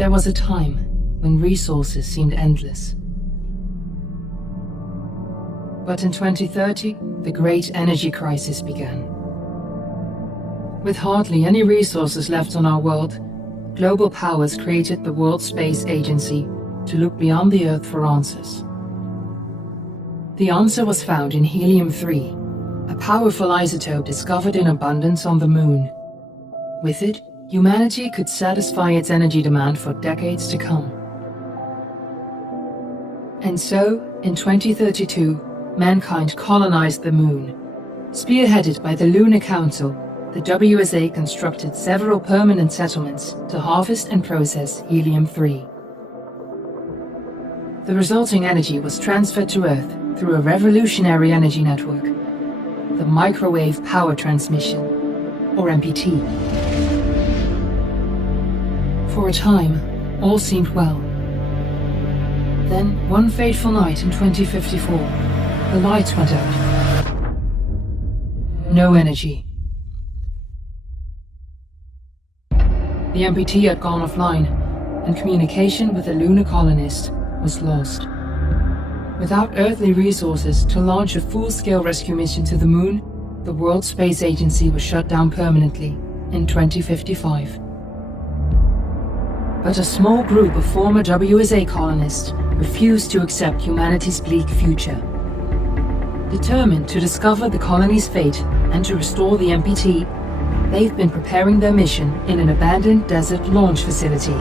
There was a time when resources seemed endless. But in 2030, the great energy crisis began. With hardly any resources left on our world, global powers created the World Space Agency to look beyond the Earth for answers. The answer was found in helium-3, a powerful isotope discovered in abundance on the Moon. With it, humanity could satisfy its energy demand for decades to come. And so, in 2032, mankind colonized the Moon. Spearheaded by the Lunar Council, the WSA constructed several permanent settlements to harvest and process helium-3. The resulting energy was transferred to Earth through a revolutionary energy network, the Microwave Power Transmission, or MPT. For a time, all seemed well. Then, one fateful night in 2054, the lights went out. No energy. The MPT had gone offline, and communication with the lunar colonist was lost. Without earthly resources to launch a full-scale rescue mission to the Moon, the World Space Agency was shut down permanently in 2055. But a small group of former WSA colonists refused to accept humanity's bleak future. Determined to discover the colony's fate and to restore the MPT, they've been preparing their mission in an abandoned desert launch facility.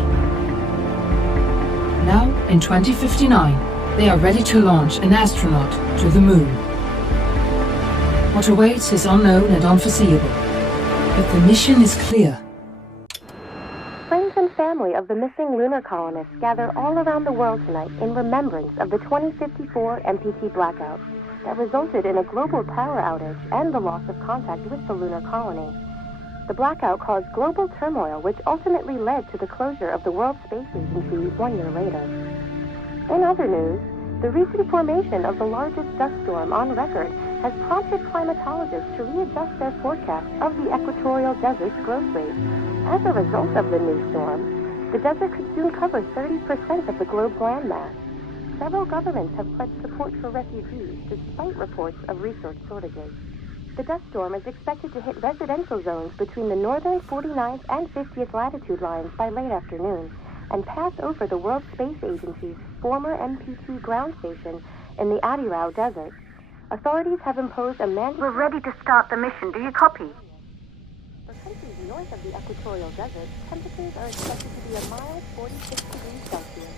Now, in 2059, they are ready to launch an astronaut to the Moon. What awaits is unknown and unforeseeable, but the mission is clear. Friends and family of the missing lunar colonists gather all around the world tonight in remembrance of the 2054 MPT blackout that resulted in a global power outage and the loss of contact with the lunar colony. The blackout caused global turmoil, which ultimately led to the closure of the World Space Agency 1 year later. In other news, the recent formation of the largest dust storm on record has prompted climatologists to readjust their forecast of the equatorial desert's growth rate. As a result of the new storm, the desert could soon cover 30% of the globe's landmass. Several governments have pledged support for refugees, despite reports of resource shortages. The dust storm is expected to hit residential zones between the northern 49th and 50th latitude lines by late afternoon and pass over the World Space Agency's former MPT ground station in the Adirau Desert. Authorities have imposed a mandatory... We're ready to start the mission. Do you copy? For countries north of the equatorial desert, temperatures are expected to be a mild 46 degrees Celsius.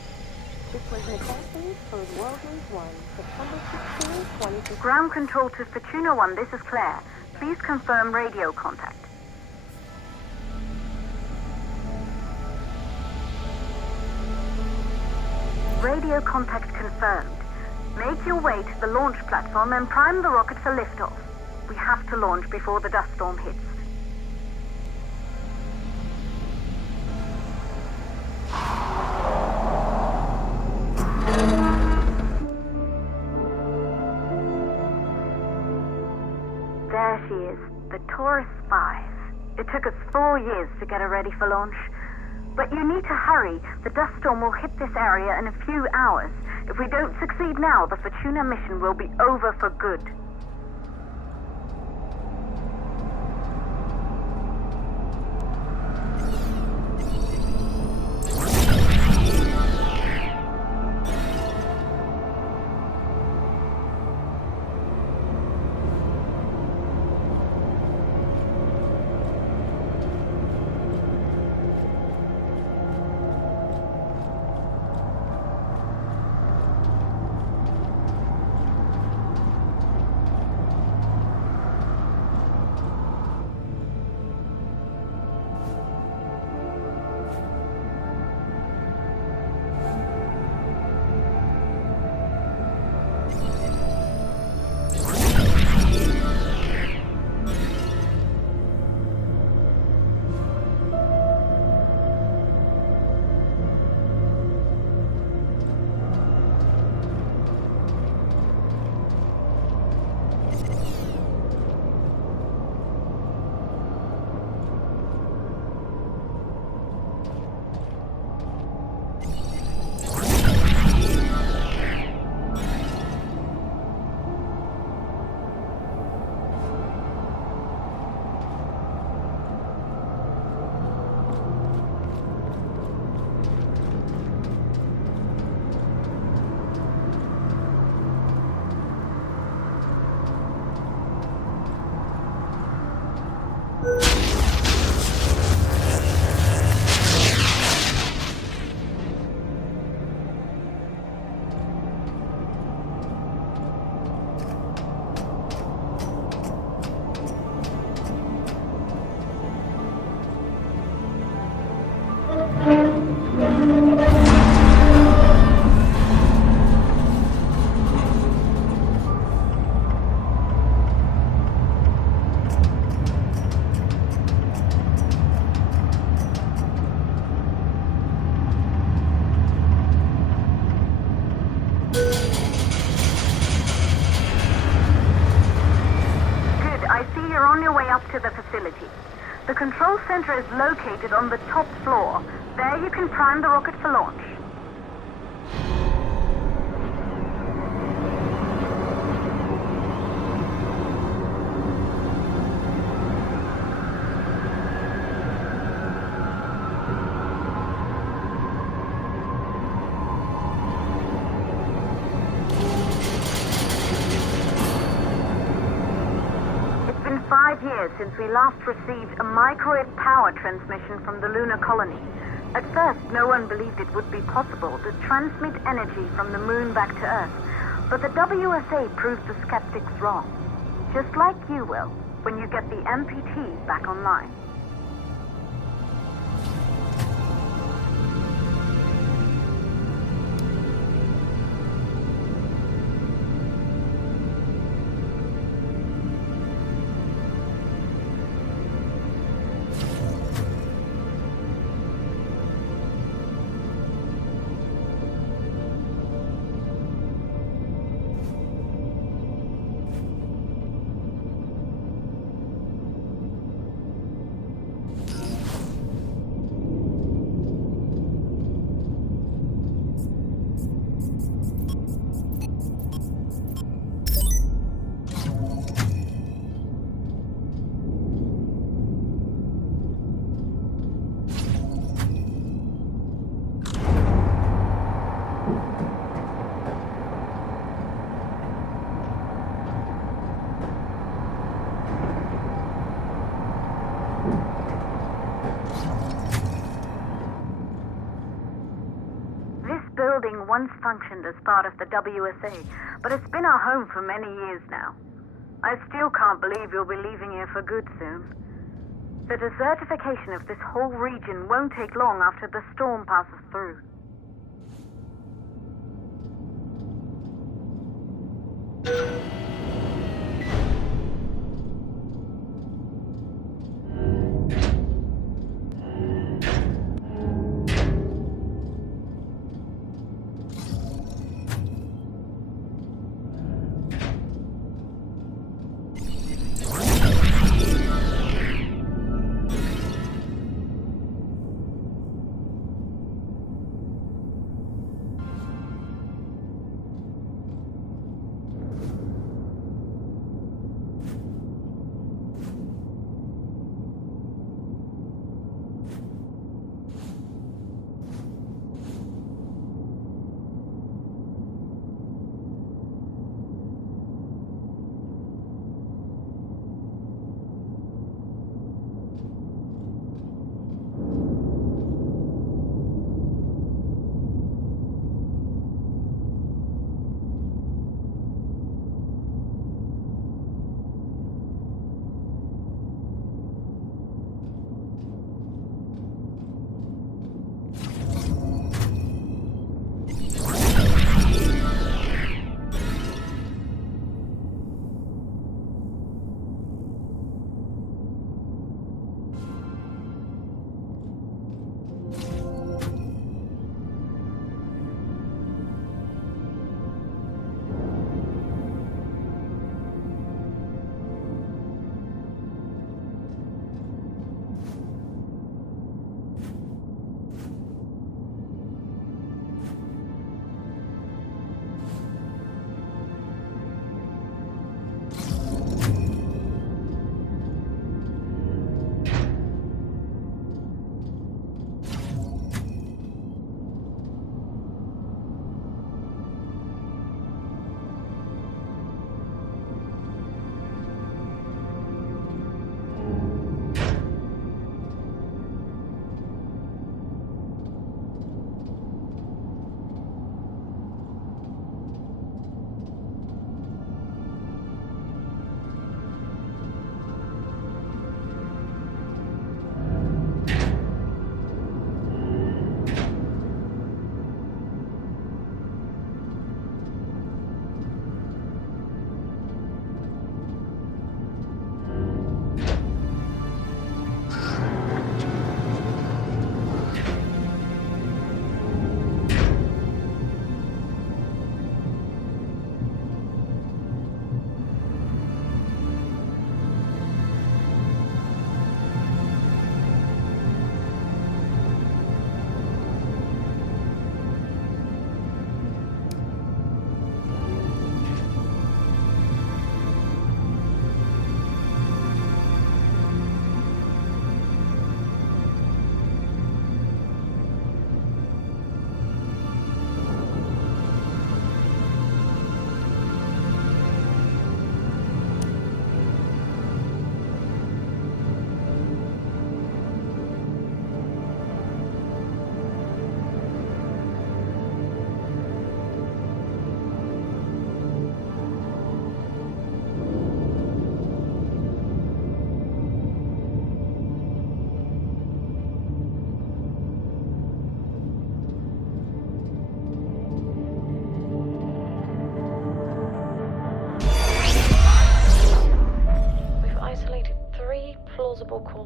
This was an advance for World News 1, September 16, 2015. Ground control to Fortuna 1, this is Claire. Please confirm radio contact. Radio contact confirmed. Make your way to the launch platform and prime the rocket for liftoff. We have to launch before the dust storm hits. There she is, the Taurus 5. It took us 4 years to get her ready for launch. But you need to hurry. The dust storm will hit this area in a few hours. If we don't succeed now, the Fortuna mission will be over for good. facility. The control center is located on the top floor. There you can prime the rocket for launch. It's been 5 years since we last received a microwave power transmission from the lunar colony. At first, no one believed it would be possible to transmit energy from the moon back to Earth. But the WSA proved the skeptics wrong. Just like you will, when you get the MPT back online. Building once functioned as part of the WSA, but it's been our home for many years now. I still can't believe you'll be leaving here for good soon. The desertification of this whole region won't take long after the storm passes through.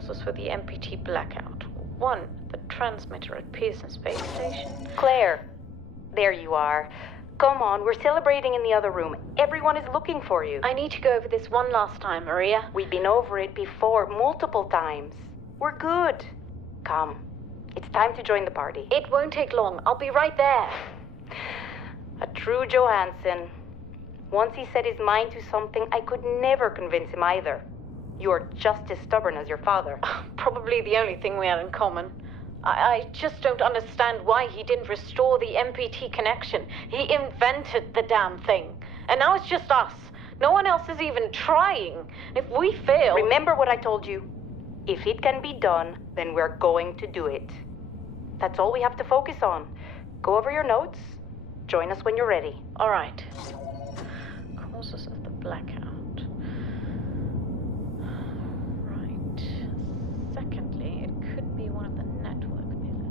sources for the MPT blackout. One, the transmitter at Pearson Space Station. Claire, there you are. Come on, we're celebrating in the other room. Everyone is looking for you. I need to go over this one last time, Maria. We've been over it before, multiple times. We're good. Come, it's time to join the party. It won't take long. I'll be right there. A true Johansson. Once he set his mind to something, I could never convince him either. You're just as stubborn as your father. Probably the only thing we had in common. I just don't understand why he didn't restore the MPT connection. He invented the damn thing. And now it's just us. No one else is even trying. If we fail... Remember what I told you. If it can be done, then we're going to do it. That's all we have to focus on. Go over your notes. Join us when you're ready. All right. Causes of the blackout. Right. Secondly, it could be one of the network pillars.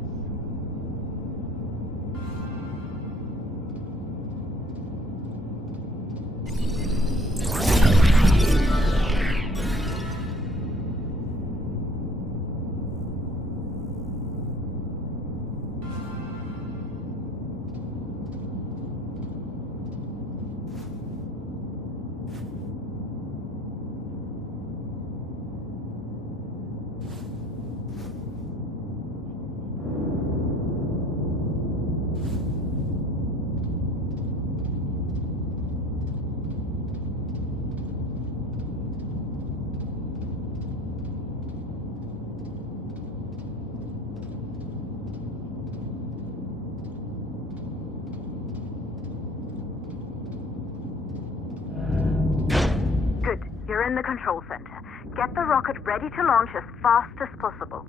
You're in the control center. Get the rocket ready to launch as fast as possible.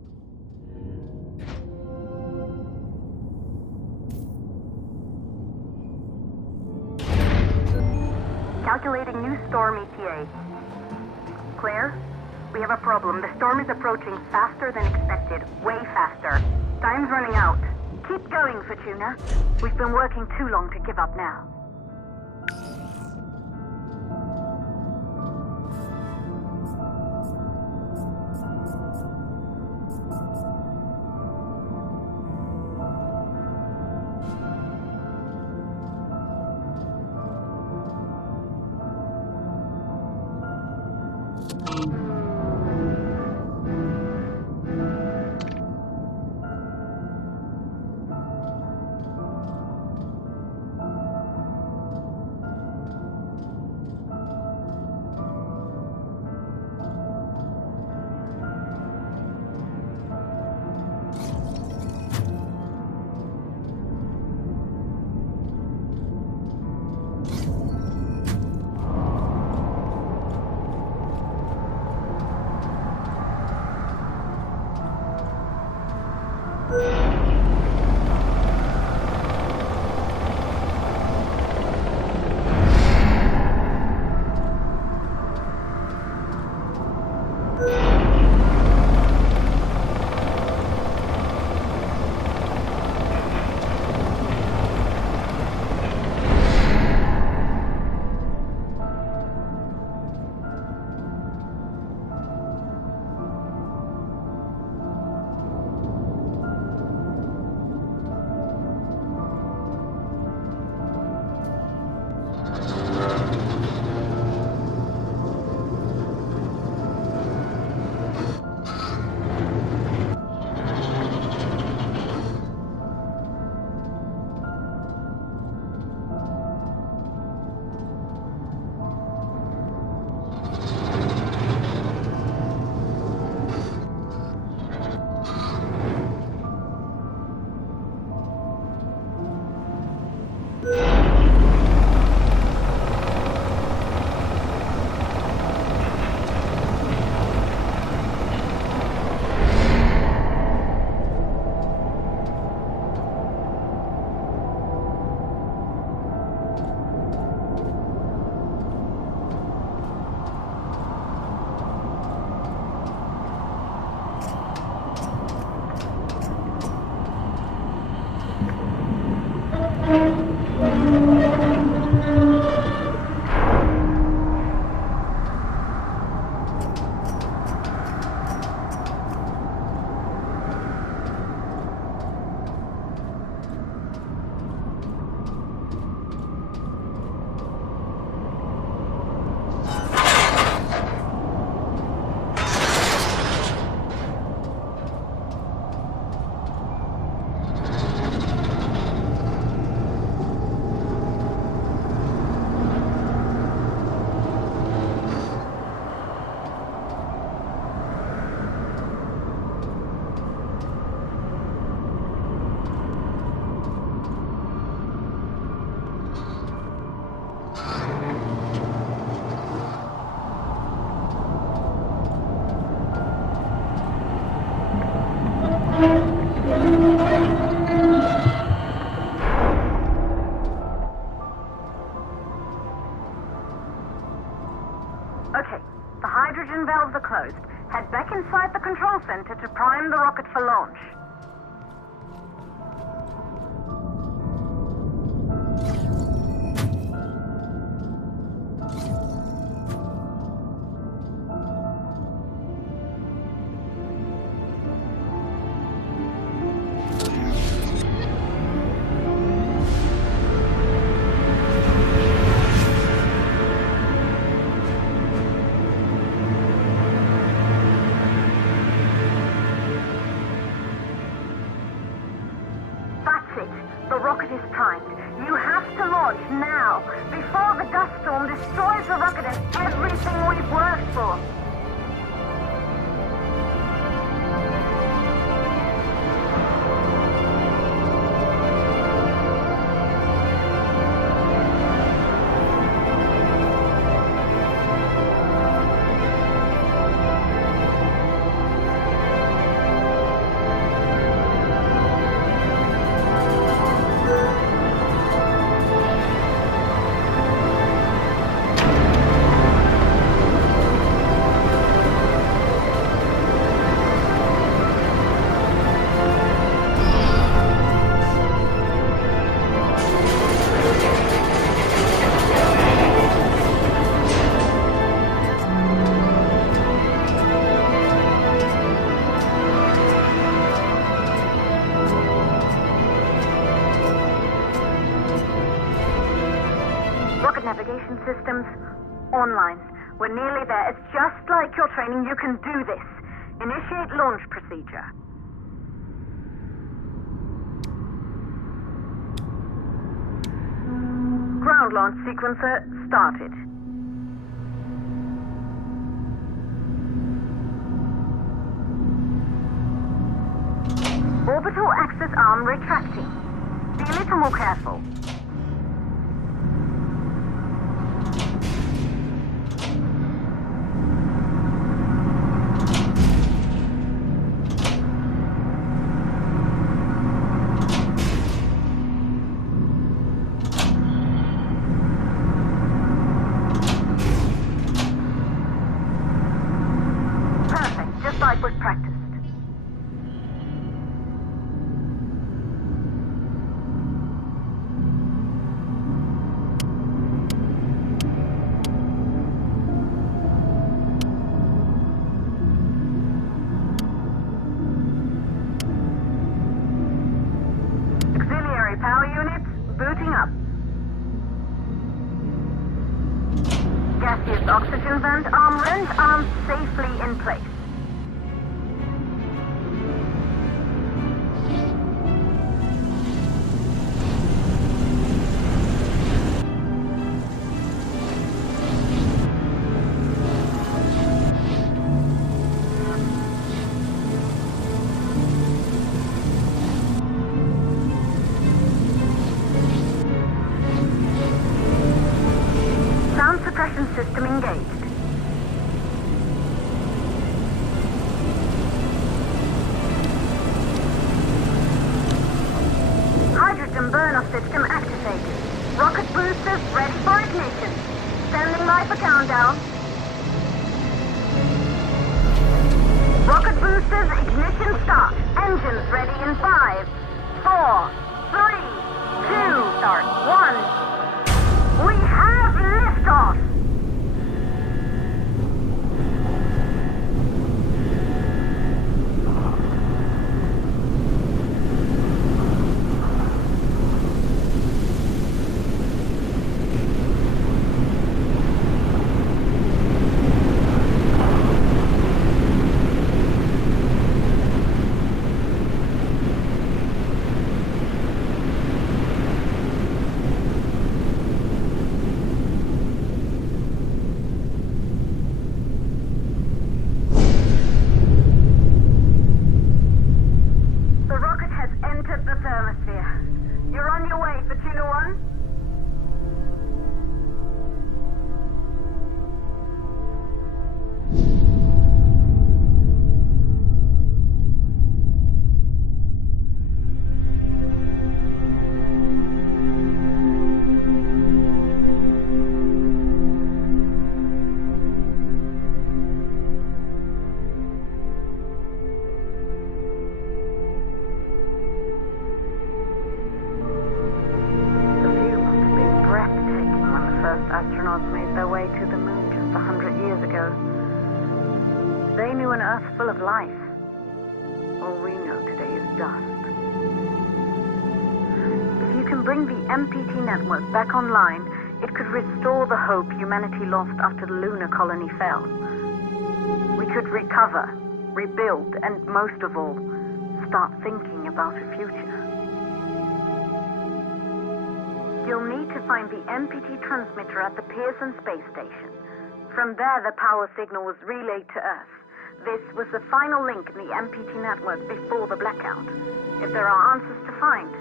Calculating new storm ETA. Claire, we have a problem. The storm is approaching faster than expected. Way faster. Time's running out. Keep going, Fortuna. We've been working too long to give up now. Okay, the hydrogen valves are closed. Head back inside the control center to prime the rocket for launch. The rocket is primed. You have to launch now, before the dust storm destroys the rocket and everything we've worked for. Navigation systems online. We're nearly there. It's just like your training. You can do this. Initiate launch procedure. Ground launch sequencer started. Orbital access arm retracting. Be a little more careful. Like was practiced. Auxiliary power units booting up. Gaseous oxygen vent arms safely in place. System engaged. Hydrogen burn-off system activated. Rocket boosters ready for ignition. Standing by for countdown. Rocket boosters ignition start. Engines ready in 5, 4, 3, 2, 1. We have liftoff! Earth full of life. All we know today is dust. If you can bring the MPT network back online, it could restore the hope humanity lost after the lunar colony fell. We could recover, rebuild, and most of all, start thinking about a future. You'll need to find the MPT transmitter at the Pearson space station. From there, the power signal was relayed to Earth. This was the final link in the MPT network before the blackout. If there are answers to find,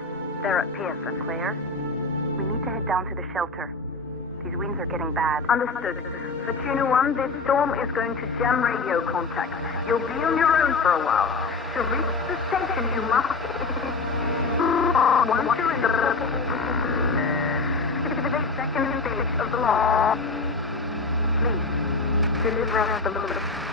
they're at Pearson. Claire, we need to head down to the shelter. These winds are getting bad. Understood. For Tuna 1, this storm is going to jam radio contact. You'll be on your own for a while. To reach the station, you must... Once you're in the... 58 second stage of the launch. Please, deliver us the look.